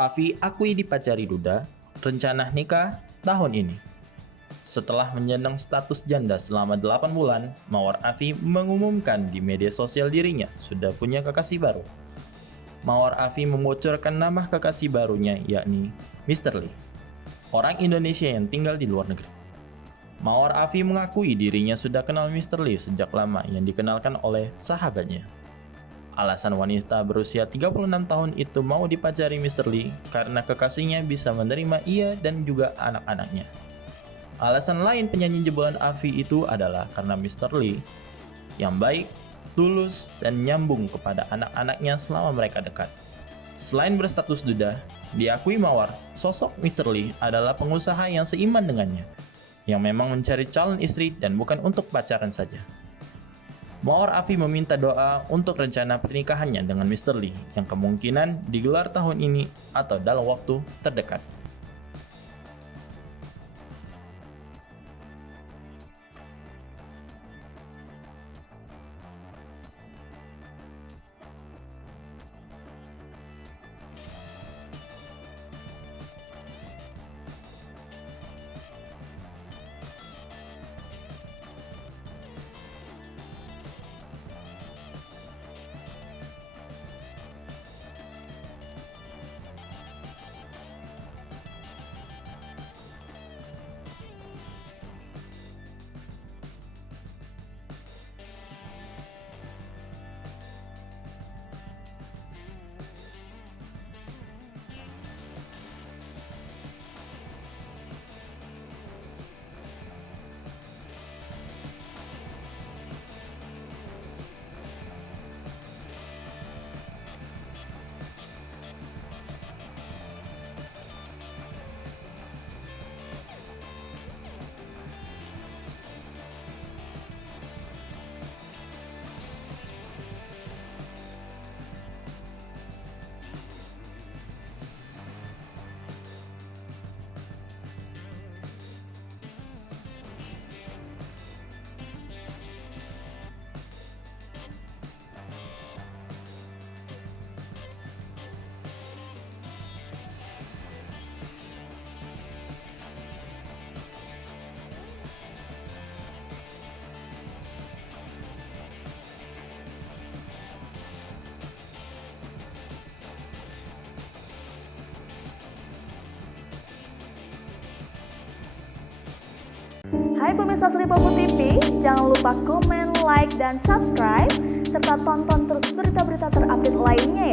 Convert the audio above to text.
Afi akui dipacari duda, rencana nikah tahun ini. Setelah menyandang status janda selama 8 bulan, Mawar Afi mengumumkan di media sosial dirinya sudah punya kekasih baru. Mawar Afi membocorkan nama kekasih barunya yakni Mr. Lee, orang Indonesia yang tinggal di luar negeri. Mawar Afi mengakui dirinya sudah kenal Mr. Lee sejak lama yang dikenalkan oleh sahabatnya. Alasan wanita berusia 36 tahun itu mau dipacari Mr. Lee karena kekasihnya bisa menerima ia dan juga anak-anaknya. Alasan lain penyanyi jebolan Afi itu adalah karena Mr. Lee yang baik, tulus, dan nyambung kepada anak-anaknya selama mereka dekat. Selain berstatus duda, diakui Mawar, sosok Mr. Lee adalah pengusaha yang seiman dengannya, yang memang mencari calon istri dan bukan untuk pacaran saja. Mawar Afi meminta doa untuk rencana pernikahannya dengan Mr. Lee yang kemungkinan digelar tahun ini atau dalam waktu terdekat. Hai pemirsa Sri Popo TV, jangan lupa komen, like, dan subscribe, serta tonton terus berita-berita terupdate lainnya